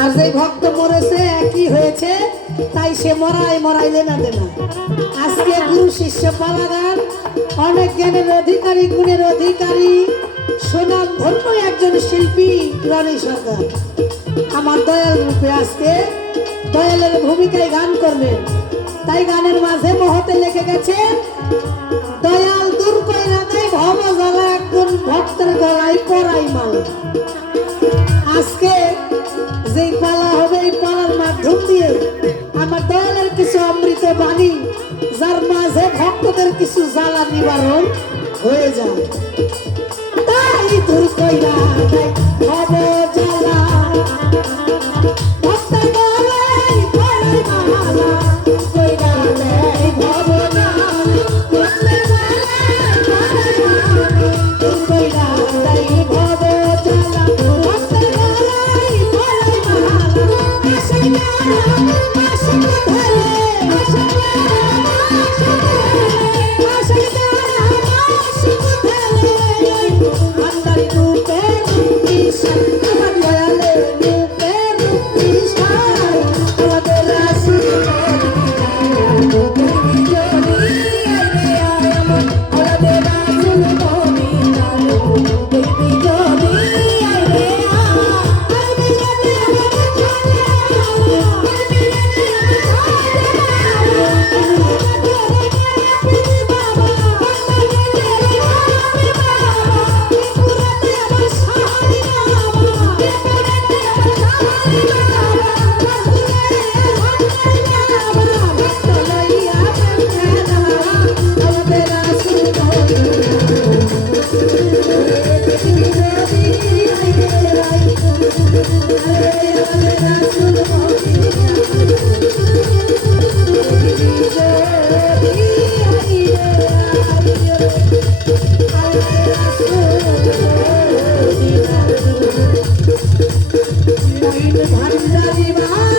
আর যে ভক্ত মরেছে কি হয়েছে, তাই সে মরাইলে না দেনা। আজকে গুরু শিষ্য পালাগান, অনেক জ্ঞানের অধিকারী, গুণের অধিকারী, সোনার ধন্য একজন শিল্পী রনি সরকার আমার দয়াল রূপে আজকে দয়ালের ভূমিকায় গান করবেন। তাই গানের মাঝে মহতে লিখে গেছে, দয়াল দূর কইরা দেয় ভব জ্বালা, একজন ভক্তের গলায় পরাই মালা। আজকে যেই পালা হবে, এই পালার মাধ্যম দিয়ে আমার দয়ালের কিছু অমৃত বাণী, যার মাঝে ভক্তদের কিছু জ্বালা নিবারণ হয়ে যায়। তাই দূর কইরা দেয় ভব জ্বালা, ভক্তের গলায় পরাই মালা। কইরা দেয় ভব জ্বালা, ভক্তের গলায় পরাই মালা। কইরা দেয় ভব জ্বালা, ভক্তের গলায় পরাই মালা। আশিক আশিক ধরে, আশিক আশিক আশিক ধরে, আন্দারি রূপে ঈশান, আমার দয়ালের রূপে ঈশান, আমাদের রাসূল ভান্ডারি বাবা